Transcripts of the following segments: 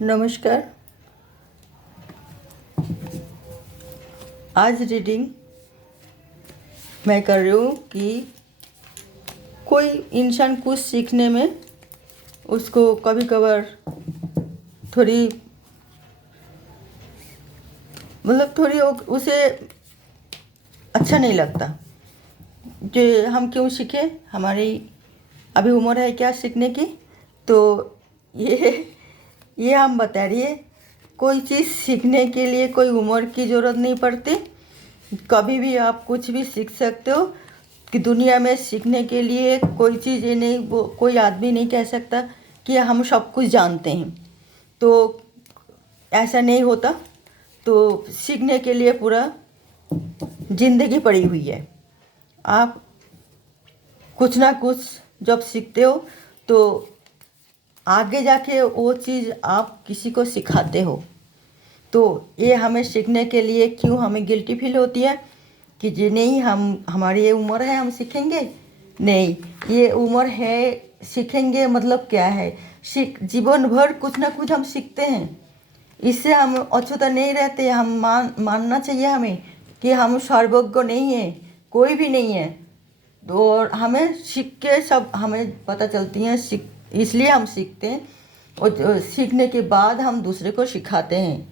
नमस्कार। आज रीडिंग मैं कर रही हूँ कि कोई इंसान कुछ सीखने में उसको कभी कभार थोड़ी थोड़ी उसे अच्छा नहीं लगता कि हम क्यों सीखें, हमारी अभी उम्र है क्या सीखने की। तो ये ये हम बता रही है, कोई चीज़ सीखने के लिए कोई उम्र की ज़रूरत नहीं पड़ती। कभी भी आप कुछ भी सीख सकते हो कि दुनिया में सीखने के लिए कोई चीज़ ये नहीं, वो कोई आदमी नहीं कह सकता कि हम सब कुछ जानते हैं, तो ऐसा नहीं होता। तो सीखने के लिए पूरा ज़िंदगी पड़ी हुई है। आप कुछ ना कुछ जब सीखते हो तो आगे जाके वो चीज़ आप किसी को सिखाते हो। तो ये हमें सीखने के लिए क्यों हमें गिल्टी फील होती है कि जी नहीं, हमारी ये उम्र है, हम सीखेंगे नहीं। ये उम्र है, सीखेंगे मतलब क्या है, जीवन भर कुछ ना कुछ हम सीखते हैं। इससे हम अछूता नहीं रहते। हम मानना चाहिए हमें कि हम सर्वज्ञ नहीं है, कोई भी नहीं है। और हमें सीख के सब हमें पता चलती हैं, इसलिए हम सीखते हैं और सीखने के बाद हम दूसरे को सिखाते हैं।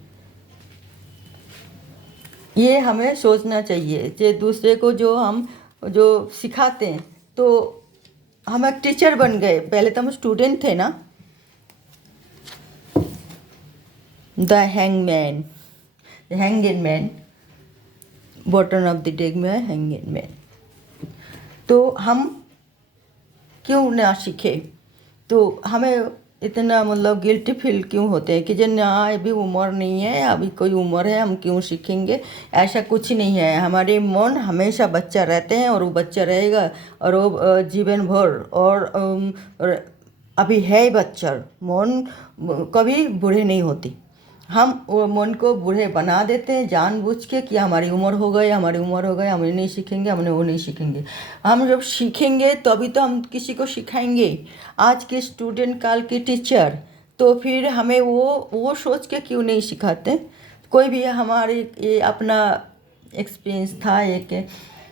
ये हमें सोचना चाहिए कि दूसरे को जो सिखाते हैं, तो हम एक टीचर बन गए। पहले तो हम स्टूडेंट थे ना। The hangman, hanging man, bottom of the deck में हैंगिंग मैन। तो हम क्यों ना सीखे, तो हमें इतना गिल्टी फील क्यों होते हैं कि जो ना अभी उम्र नहीं है, अभी कोई उम्र है, हम क्यों सीखेंगे। ऐसा कुछ नहीं है। हमारे मन हमेशा बच्चा रहते हैं और वो बच्चा रहेगा और वो जीवन भर। और अभी है बच्चा, मन कभी बूढ़े नहीं होती। हम वो मन को बूढ़े बना देते हैं जानबूझ के कि हमारी उम्र हो गई, हमारी उम्र हो गई, हम ये नहीं सीखेंगे, हमने वो नहीं सीखेंगे। हम जब सीखेंगे तभी तो हम किसी को सिखाएंगे। आज के स्टूडेंट काल के टीचर, तो फिर हमें वो सोच के क्यों नहीं सिखाते। कोई भी हमारे ये अपना एक्सपीरियंस था एक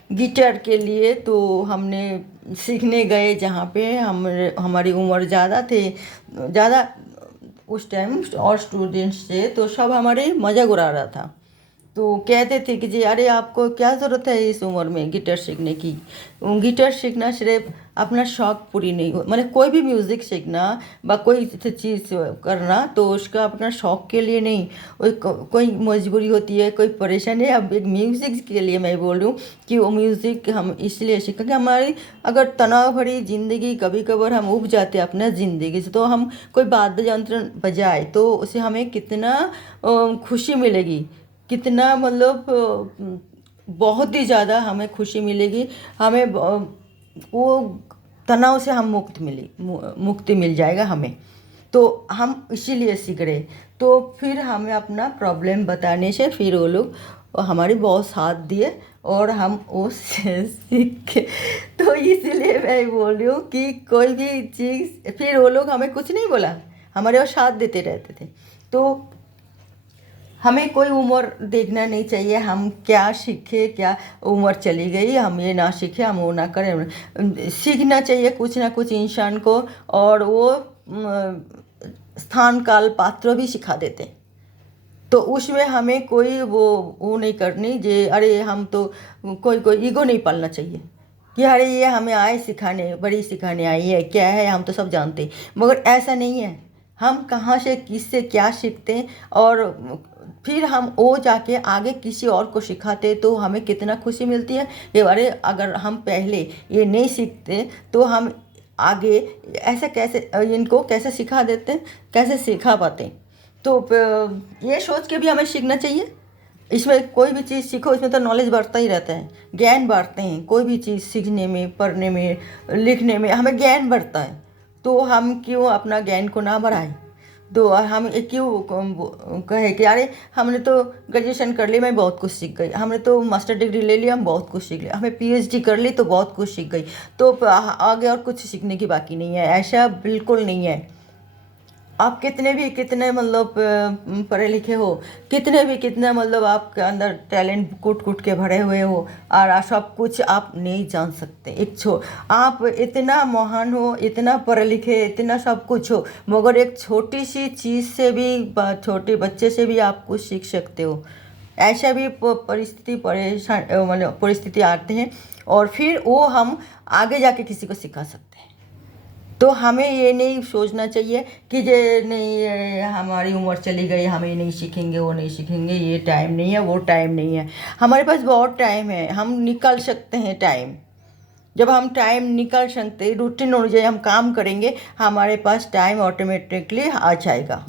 गिटार के लिए। तो हमने सीखने गए जहाँ पे हमारी उम्र ज़्यादा ज़्यादा उस टाइम और स्टूडेंट्स थे, तो सब हमारे मज़ाक उड़ा रहा था। तो कहते थे कि जी अरे आपको क्या ज़रूरत है इस उम्र में गिटार सीखने की। गिटार सीखना सिर्फ अपना शौक़ पूरी नहीं हो, मतलब कोई भी म्यूज़िक सीखना व कोई चीज़ करना तो उसका अपना शौक़ के लिए नहीं, कोई मजबूरी होती है, कोई परेशानी है। अब एक म्यूज़िक के लिए मैं बोल रही हूँ कि वो म्यूज़िक हम इसलिए सीखें कि हमारी अगर तनाव भरी ज़िंदगी कभी कभार हम उब जाते हैं अपना ज़िंदगी से, तो हम कोई वाद्य यंत्र बजाए तो उसे हमें कितना खुशी मिलेगी, कितना बहुत ही ज़्यादा हमें खुशी मिलेगी। हमें वो तनाव से हम मुक्ति मिल जाएगा हमें। तो हम इसीलिए सीख रहे। तो फिर हमें अपना प्रॉब्लम बताने से फिर वो लोग हमारी बहुत साथ दिए और हम वो सीख के। तो इसीलिए मैं बोल रही हूँ कि कोई भी चीज़, फिर वो लोग हमें कुछ नहीं बोला, हमारे वो साथ देते रहते थे। तो हमें कोई उम्र देखना नहीं चाहिए, हम क्या सीखे, क्या उम्र चली गई हम ये ना सीखे, हम वो ना करें। सीखना चाहिए कुछ ना कुछ इंसान को, और वो स्थान काल पात्र भी सिखा देते। तो उसमें हमें कोई वो नहीं करनी जे अरे हम तो कोई ईगो नहीं पालना चाहिए कि अरे ये हमें आए सिखाने, बड़ी सिखाने आई है, क्या है हम तो सब जानते हैं। मगर ऐसा नहीं है। हम कहाँ से किससे क्या सीखते हैं और फिर हम वो जाके आगे किसी और को सिखाते तो हमें कितना खुशी मिलती है कि अरे अगर हम पहले ये नहीं सीखते तो हम आगे ऐसे कैसे इनको कैसे सिखा देते, कैसे सिखा पाते। तो ये सोच के भी हमें सीखना चाहिए। इसमें कोई भी चीज़ सीखो, इसमें तो नॉलेज बढ़ता ही रहता है, ज्ञान बढ़ते हैं। कोई भी चीज़ सीखने में, पढ़ने में, लिखने में हमें ज्ञान बढ़ता है। तो हम क्यों अपना ज्ञान को ना बढ़ाएं। तो हम क्यों कहे कि अरे हमने तो ग्रेजुएशन कर ली, मैं बहुत कुछ सीख गई, हमने तो मास्टर डिग्री ले लिया, हम बहुत कुछ सीख लिया, हमें पीएचडी कर ली तो बहुत कुछ सीख गई, तो आगे और कुछ सीखने की बाकी नहीं है। ऐसा बिल्कुल नहीं है। आप कितने मतलब पढ़े लिखे हो, कितने मतलब आपके अंदर टैलेंट कूट कूट के भरे हुए हो, और सब कुछ आप नहीं जान सकते। आप इतना महान हो, इतना पढ़े लिखे, इतना सब कुछ हो, मगर एक छोटी सी चीज़ से भी, छोटे बच्चे से भी आप कुछ सीख सकते हो। ऐसा भी मतलब परिस्थिति आते हैं, और फिर वो हम आगे जाके किसी को सिखा सकते हैं। तो हमें ये नहीं सोचना चाहिए कि जे नहीं, हमारी उम्र चली गई, हम ये नहीं सीखेंगे, वो नहीं सीखेंगे, ये टाइम नहीं है, वो टाइम नहीं है। हमारे पास बहुत टाइम है, हम निकाल सकते हैं टाइम। जब हम टाइम निकाल सकते, रूटीन अनुଯାयी हम काम करेंगे, हमारे पास टाइम ऑटोमेटिकली आ जाएगा,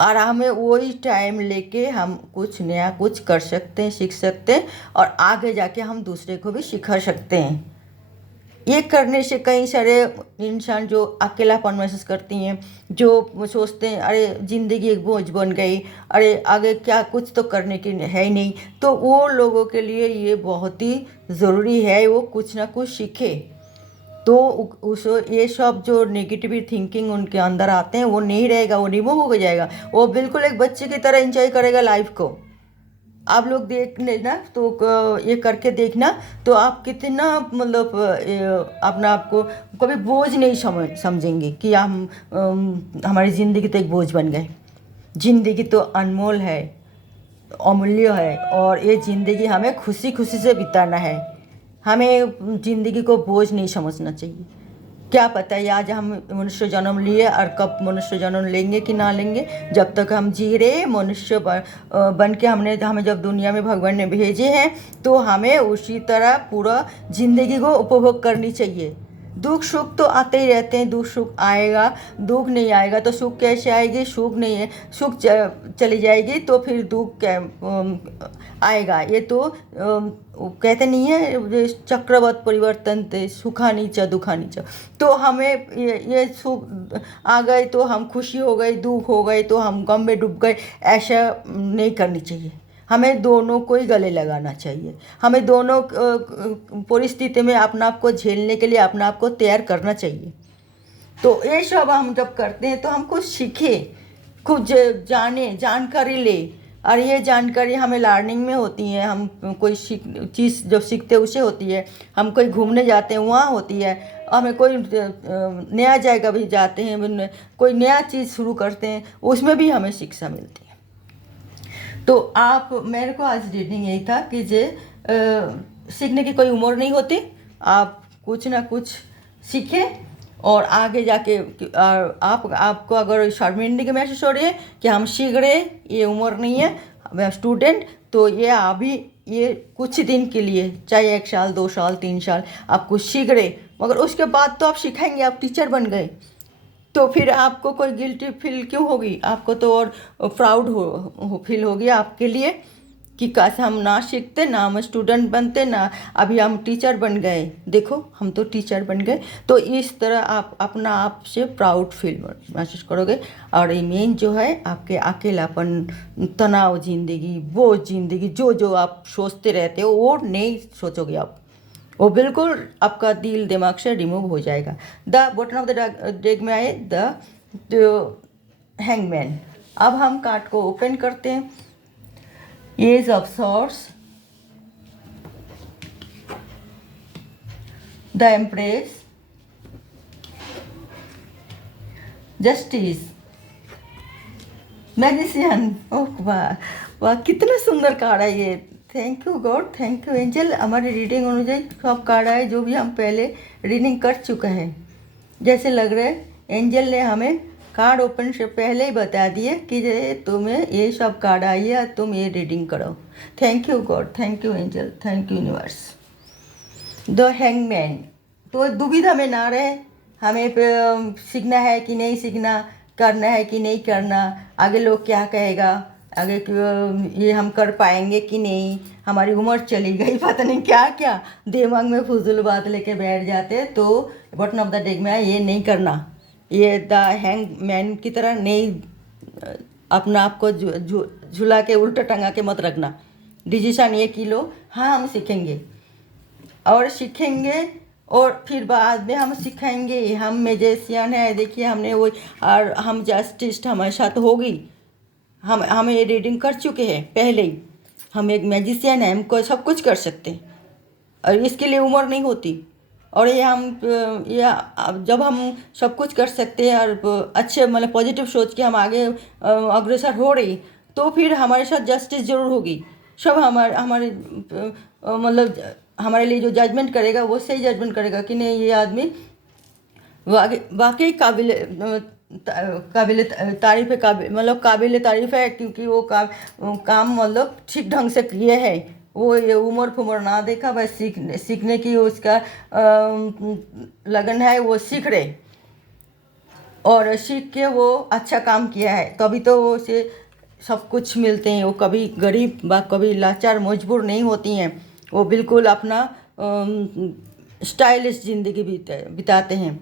और हमें वही टाइम लेके हम कुछ नया कुछ कर सकते हैं, सीख सकते हैं, और आगे जाके हम दूसरे को भी सिखा सकते हैं। ये करने से कई सारे इंसान जो अकेलापन महसूस करती हैं, जो सोचते हैं अरे ज़िंदगी एक बोझ बन गई, अरे आगे क्या कुछ तो करने की है ही नहीं, तो वो लोगों के लिए ये बहुत ही ज़रूरी है वो कुछ ना कुछ सीखे। तो उस ये सब जो नेगेटिव थिंकिंग उनके अंदर आते हैं वो नहीं रहेगा, वो रिमूव हो जाएगा। वो बिल्कुल एक बच्चे की तरह एंजॉय करेगा लाइफ को। आप लोग देख लेना तो ये करके देखना, तो आप कितना मतलब अपना आपको कभी बोझ नहीं समझेंगे कि हम हमारी ज़िंदगी तो एक बोझ बन गए। ज़िंदगी तो अनमोल है, अमूल्य है, और ये ज़िंदगी हमें खुशी खुशी से बिताना है। हमें ज़िंदगी को बोझ नहीं समझना चाहिए। क्या पता है आज हम मनुष्य जन्म लिए और कब मनुष्य जन्म लेंगे कि ना लेंगे। जब तक हम जी रहे मनुष्य बन के हमें जब दुनिया में भगवान ने भेजे हैं, तो हमें उसी तरह पूरा ज़िंदगी को उपभोग करनी चाहिए। दुख सुख तो आते ही रहते हैं, दुख सुख आएगा, दुख नहीं आएगा तो सुख कैसे आएगी। सुख नहीं है, सुख चली जाएगी तो फिर दुख आएगा। ये तो कहते नहीं है चक्रवत परिवर्तन थे, सुखा नीचा दुखा नीचा। तो हमें ये सुख आ गए तो हम खुशी हो गई, दुख हो गए तो हम गम में डूब गए, ऐसा नहीं करनी चाहिए। हमें दोनों को ही गले लगाना चाहिए। हमें दोनों परिस्थिति में अपना आप को झेलने के लिए अपना आप को तैयार करना चाहिए। तो ये सब हम जब करते हैं तो हम कुछ सीखें, कुछ जाने, जानकारी ले, और ये जानकारी हमें लर्निंग में होती है। हम कोई चीज़ जब सीखते हैं उसे होती है, हम कोई घूमने जाते हैं वहाँ होती है, हमें कोई नया जगह भी जाते हैं, कोई नया चीज़ शुरू करते हैं, उसमें भी हमें शिक्षा मिलती है। तो आप, मेरे को आज रीडिंग यही था कि सीखने की कोई उम्र नहीं होती। आप कुछ ना कुछ सीखें, और आगे जाके आपको अगर शर्मिंदगी महसूस हो रही है कि हम सीख रहे, ये उम्र नहीं है, मैं स्टूडेंट, तो ये अभी ये कुछ दिन के लिए, चाहे 1 साल 2 साल 3 साल आप कुछ सीख रहे, मगर उसके बाद तो आप सिखाएंगे, आप टीचर बन गए, तो फिर आपको कोई गिल्टी फील क्यों होगी। आपको तो और प्राउड फील होगी आपके लिए कि काश हम ना सीखते, ना हम स्टूडेंट बनते, ना अभी हम टीचर बन गए, देखो हम तो टीचर बन गए। तो इस तरह आप अपना आप से प्राउड फील महसूस करोगे। और ये मेन जो है आपके अकेलापन, तनाव ज़िंदगी, बोझ ज़िंदगी, जो आप सोचते रहते हो वो नहीं सोचोगे आप, वो बिल्कुल आपका दिल दिमाग से रिमूव हो जाएगा। The bottom of the deck में आए द हैंगमैन। अब हम कार्ड को ओपन करते हैं। Age of swords, the empress, justice, magician. Oh वाह वाह, कितना सुंदर कार्ड है ये। Thank you God, thank you angel. हमारी रीडिंग अनुसार सब कार्ड आए जो भी हम पहले रीडिंग कर चुका है। जैसे लग रहा है एंजल ने हमें कार्ड ओपन से पहले ही बता दिए कि तुम्हें ये सब कार्ड आई है, तुम ये रीडिंग करो। Thank you God, thank you angel, thank you universe. The hangman. तो दुविधा में ना रहे, हमें सीखना है कि नहीं सीखना, करना है कि नहीं करना, आगे लोग क्या कहेगा, आगे ये हम कर पाएंगे कि नहीं, हमारी उम्र चली गई, पता नहीं क्या क्या दिमाग में फजूल बात लेके बैठ जाते। तो बटन ऑफ द डेक में ये नहीं करना, ये द हैंगमैन की तरह नहीं अपना आप को झुला के उल्टा टंगा के मत रखना। डिसीजन ये की लो, हाँ हम सीखेंगे, और सीखेंगे और फिर बाद में हम सिखाएंगे हम मैजिशियन है, देखिए हमने वो, और हम जस्टिस हमारे साथ होगी, हम ये रीडिंग कर चुके हैं पहले ही, हम एक मैजिशियन है, हमको सब कुछ कर सकते हैं और इसके लिए उम्र नहीं होती। और ये जब हम सब कुछ कर सकते हैं और अच्छे मतलब पॉजिटिव सोच के हम आगे अग्रसर हो रही, तो फिर हमारे साथ जस्टिस जरूर होगी। सब हमारे हमारे मतलब हमारे लिए जो जजमेंट करेगा वो सही जजमेंट करेगा कि नहीं ये आदमी वाकई काबिल तारीफ़ है, मतलब काबिल तारीफ़ है, क्योंकि वो काम मतलब ठीक ढंग से किए है। वो ये उम्र फुमर ना देखा, बस सीखने की उसका लगन है, वो सीख रहे और सीख के वो अच्छा काम किया है, तभी तो वो उसे सब कुछ मिलते हैं। वो कभी गरीब व कभी लाचार मजबूर नहीं होती हैं, वो बिल्कुल अपना स्टाइलिश ज़िंदगी बिताते हैं।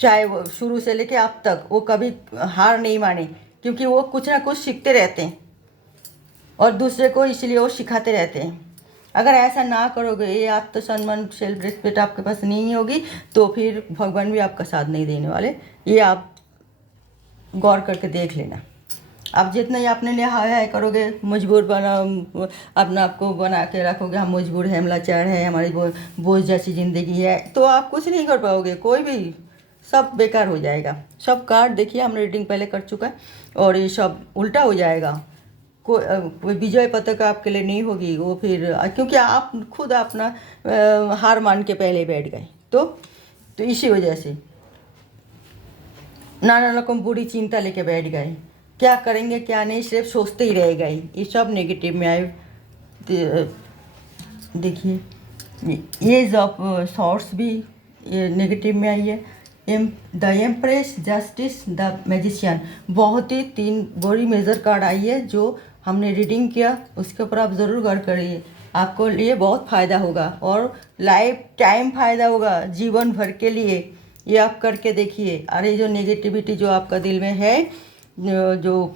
चाहे वो शुरू से लेके अब तक वो कभी हार नहीं माने, क्योंकि वो कुछ ना कुछ सीखते रहते हैं और दूसरे को इसलिए वो सिखाते रहते हैं। अगर ऐसा ना करोगे, ये आत्मसम्मान सेल्फ रिस्पेक्ट आपके पास नहीं होगी, तो फिर भगवान भी आपका साथ नहीं देने वाले। ये आप गौर करके देख लेना। आप जितना ही अपने लिए हाय हाय करोगे, मजबूर बना अपना आपको बना के रखोगे, हम मजबूर हैं, हम लाचार है, हमारी बोझ जैसी ज़िंदगी है, तो आप कुछ नहीं कर पाओगे, कोई भी, सब बेकार हो जाएगा। सब कार्ड देखिए हमने रीडिंग पहले कर चुका है और ये सब उल्टा हो जाएगा। कोई विजय पताका आपके लिए नहीं होगी वो फिर, क्योंकि आप खुद अपना हार मान के पहले बैठ गए। तो इसी वजह से नाना रकम बुरी चिंता लेके बैठ गए, क्या करेंगे क्या नहीं सिर्फ सोचते ही रह गए। ये सब नेगेटिव में आए। देखिए एज ऑफ सॉर्ट्स भी ये नेगेटिव में आई है। The empress, justice, the magician, बहुत ही 3 बड़ी मेजर कार्ड आई है जो हमने रीडिंग किया, उसके ऊपर आप ज़रूर गौर करिए, आपको लिए बहुत फ़ायदा होगा और लाइफ टाइम फ़ायदा होगा, जीवन भर के लिए। ये आप करके देखिए। अरे जो नेगेटिविटी जो आपका दिल में है, जो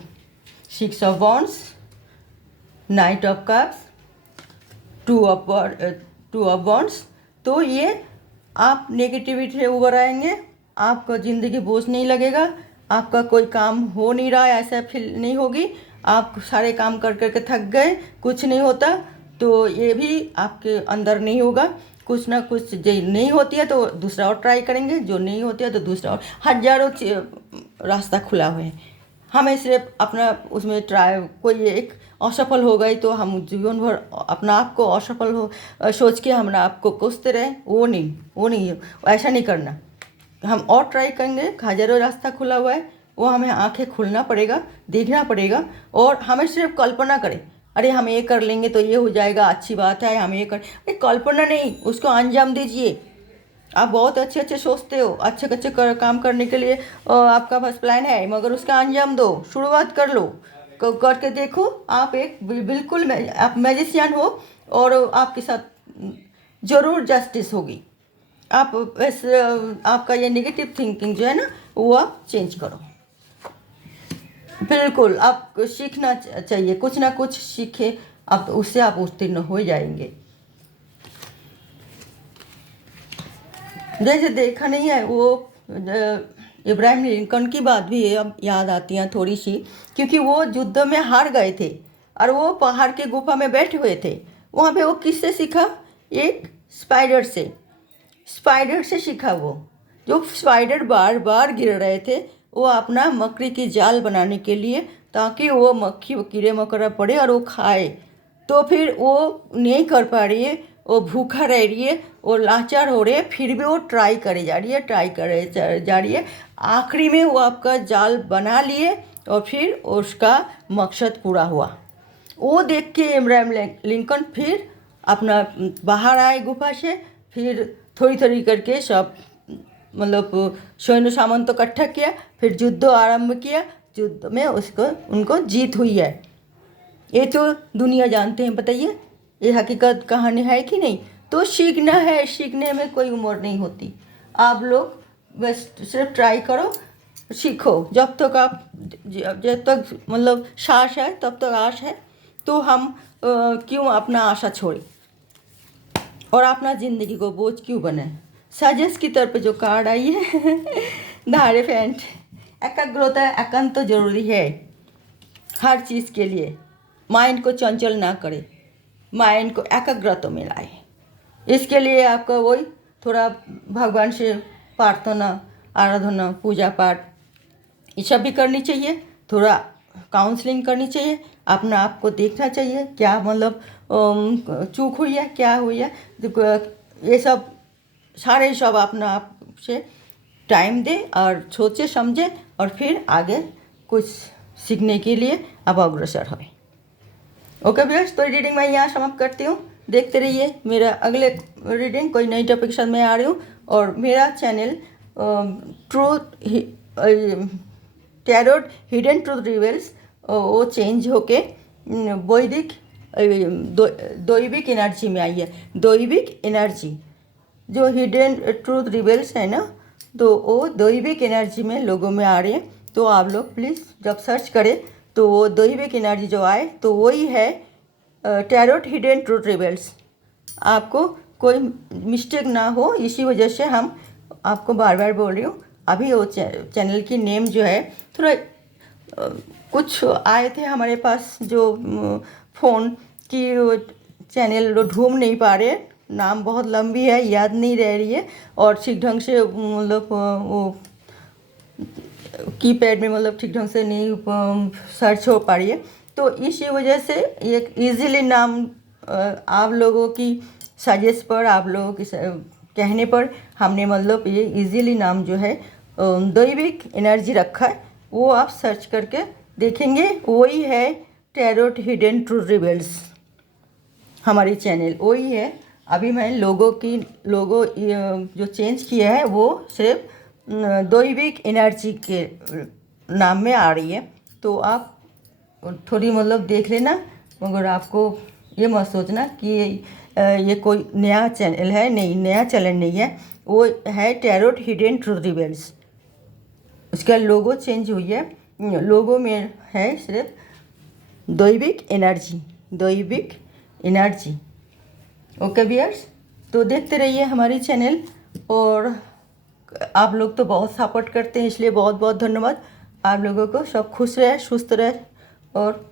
6 of wands, night of cups, 2 of wands, तो ये आप नेगेटिविटी से उबर आएंगे, आपका ज़िंदगी बोझ नहीं लगेगा, आपका कोई काम हो नहीं रहा है ऐसा फील नहीं होगी, आप सारे काम कर करके थक गए, कुछ नहीं होता, तो ये भी आपके अंदर नहीं होगा। कुछ ना कुछ जो नहीं होती है तो दूसरा और ट्राई करेंगे, जो नहीं होती है तो दूसरा और, हजारों रास्ता खुला हुआ है। हमें सिर्फ अपना उसमें ट्राई, कोई एक असफल हो गई तो हम जीवन भर अपना आप को असफल हो सोच के हम आप को कोसते रहे, वो नहीं ऐसा नहीं करना। हम और ट्राई करेंगे, हजारों रास्ता खुला हुआ है, वो हमें आंखें खुलना पड़ेगा, देखना पड़ेगा और हमें सिर्फ कल्पना करें, अरे हम ये कर लेंगे तो ये हो जाएगा, अच्छी बात है, हम ये कर, अरे कल्पना नहीं, उसको अंजाम दीजिए। आप बहुत अच्छे अच्छे सोचते हो, अच्छे अच्छे काम करने के लिए आपका बस प्लान है, मगर उसका अंजाम दो, शुरुआत कर लो, करके देखो। आप एक बिल्कुल आप मैजिशियन हो और आपके साथ ज़रूर जस्टिस होगी। आप वैसे आपका ये नेगेटिव थिंकिंग जो है ना, वो आप चेंज करो। बिल्कुल आप सीखना चाहिए, कुछ ना कुछ सीखे आप, उससे आप उत्तीर्ण हो जाएंगे। जैसे देखा नहीं है वो इब्राहिम लिंकन की बात भी अब याद आती है थोड़ी सी, क्योंकि वो युद्ध में हार गए थे और वो पहाड़ के गुफा में बैठे हुए थे। वहाँ पे वो किससे सीखा? एक स्पाइडर से सीखा। वो जो स्पाइडर बार बार गिर रहे थे, वो अपना मकड़ी की जाल बनाने के लिए, ताकि वो मक्खी कीड़े मकोड़ा पड़े और वो खाए, तो फिर वो नहीं कर पा रही है, वो भूखा रह रही है, वो लाचार हो रही है, फिर भी वो ट्राई करे जा रही है। आखिरी में वो आपका जाल बना लिए और फिर उसका मकसद पूरा हुआ। वो देख के इब्राहिम लिंकन फिर अपना बाहर आए गुफा से, फिर थोड़ी थोड़ी करके सब मतलब सैन्य सामान तो इकट्ठा किया, फिर युद्ध आरंभ किया। युद्ध में उनको जीत हुई है। ये तो दुनिया जानते हैं, बताइए ये हकीकत कहानी है कि नहीं? तो सीखना है, सीखने में कोई उम्र नहीं होती। आप लोग बस सिर्फ ट्राई करो, सीखो। जब तक मतलब सांस है तब तक आश है, तो हम क्यों अपना आशा छोड़ें और अपना ज़िंदगी को बोझ क्यों बने? साजेस की तरफ जो कार्ड आई है द एलिफेंट। एकाग्रता एकांत जरूरी है हर चीज़ के लिए। माइंड को चंचल ना करे, माइंड को एकाग्रता में लाए। इसके लिए आपका वही थोड़ा भगवान से प्रार्थना, आराधना, पूजा पाठ ये सब भी करनी चाहिए। थोड़ा काउंसलिंग करनी चाहिए, अपना आप को देखना चाहिए क्या मतलब चूक हुई है, क्या हुई है। ये सब सारे सब अपना आप से टाइम दे और सोचे समझे और फिर आगे कुछ सीखने के लिए अब अग्रसर हो। ओके व्यूअर्स, तो रीडिंग मैं यहाँ समाप्त करती हूँ। देखते रहिए मेरा अगले रीडिंग, कोई नई टॉपिक के साथ मैं आ रही हूँ। और मेरा channel truth tarot hidden truth reveals वो चेंज होके वैदिक दैविक एनर्जी में आई है। दैविक एनर्जी जो हिडन ट्रूथ रिवेल्स है ना, तो वो दैविक एनर्जी में लोगों में आ रहे हैं। तो आप लोग प्लीज़ जब सर्च करें तो वो दैविक एनर्जी जो आए तो वही है टैरोट हिडन ट्रूथ रिवेल्स। आपको कोई मिस्टेक ना हो, इसी वजह से हम आपको बार बार बोल रही हूँ। अभी वो चैनल की नेम जो है थोड़ा कुछ आए थे हमारे पास जो फ़ोन की चैनल ढूंढ नहीं पा रहे, नाम बहुत लंबी है, याद नहीं रह रही है और ठीक ढंग से मतलब वो कीपैड में मतलब ठीक ढंग से नहीं सर्च हो पा रही है। तो इसी वजह से एक इजीली नाम आप लोगों की सजेस्ट पर, आप लोगों की कहने पर हमने मतलब ये इजीली नाम जो है दैविक एनर्जी रखा है। वो आप सर्च करके देखेंगे, वही है टैरोट हिडन ट्रूथ रिवेल्स। हमारी चैनल वही है। अभी मैं लोगो जो चेंज किया है वो सिर्फ दैविक एनर्जी के नाम में आ रही है। तो आप थोड़ी मतलब देख लेना, मगर आपको ये मत सोचना कि ये कोई नया चैनल है। नहीं, नया चैनल नहीं है, वो है टैरोट हिडन ट्रूथ रिवेल्स। उसका लोगो चेंज हुई है, लोगो में है सिर्फ दैविक एनर्जी, दैविक एनर्जी। ओके व्यूअर्स, तो देखते रहिए हमारी चैनल। और आप लोग तो बहुत सपोर्ट करते हैं, इसलिए बहुत बहुत धन्यवाद। आप लोगों को सब खुश रहे, सुस्त रहे और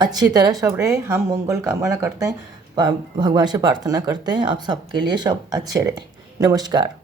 अच्छी तरह सब रहे। हम मंगल कामना करते हैं, भगवान से प्रार्थना करते हैं आप सबके लिए सब अच्छे रहे। नमस्कार।